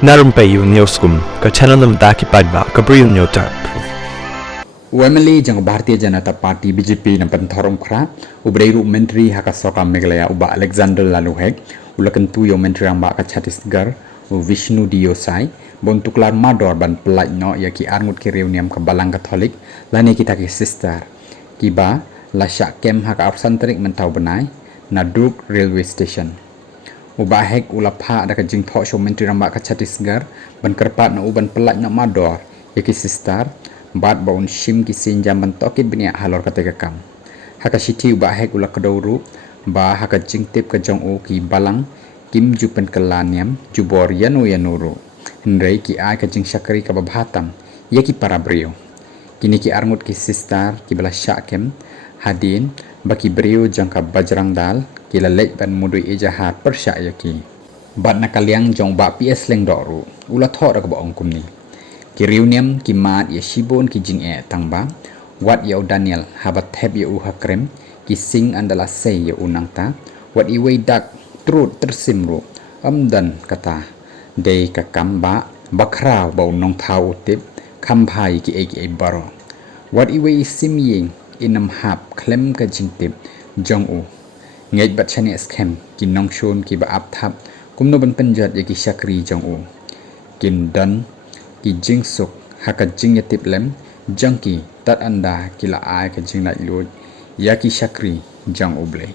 Narum payu neoskum ka channel nam daki padba ka briu neotar. Wemeli jang Bharatiya Janata Party BJP nampan thorom khra ubreiru menteri haka soka Meghalaya uba Alexander Laluhek ulakan tu yo menteri amba ka Chhattisgarh u Vishnu Diosai bontuklar mador ban pelaj no yaki arngut ki reuniam ka Balang Katolik lani kita ki sister kiba lasya kem haka absanterik mentau benai na Durg railway station uba hek ulapha ada ka jingtho show menteri amba ka Chhattisgarh ban kerpat no uban pelaj no mador yaki sister bat baun shim ki sinjam mentokit benia halor kateka kam haka shiti uba hek ula kadawru ba haka jingtip ka jong o ki balang kim jupen kelaniam jubor yanu yanuru hendrei ki ai ka jing syakari ka babhatam yaki para brio kini ki arngut ki sistar ki bala syakem hadin baki brio jangka bajrang dal ki lalek ban mudui ejahat persya yaki bat nakaliang jong ba ps leng doru ula thor ka ba ongkum ni ki reuniam ki mat ya shibon ki jing tangba wat ya Daniel habat thep ya hakrem ki sing andala sei ya unangta wat iwei dak trut tersimru amdan kata dei ka kamba bakra bau nong thau tip khambai ki e baro wat iwei simying inam hap klem ka jingtip jong u ngej bat chane scam ki nong shon ki ba ap thap kumno ban penjat ya ki syakri jong u kin dan ki jing suk haka jing yatip lem jang ki tat anda kila ai ka jing lai lut ya ki syakri jang uble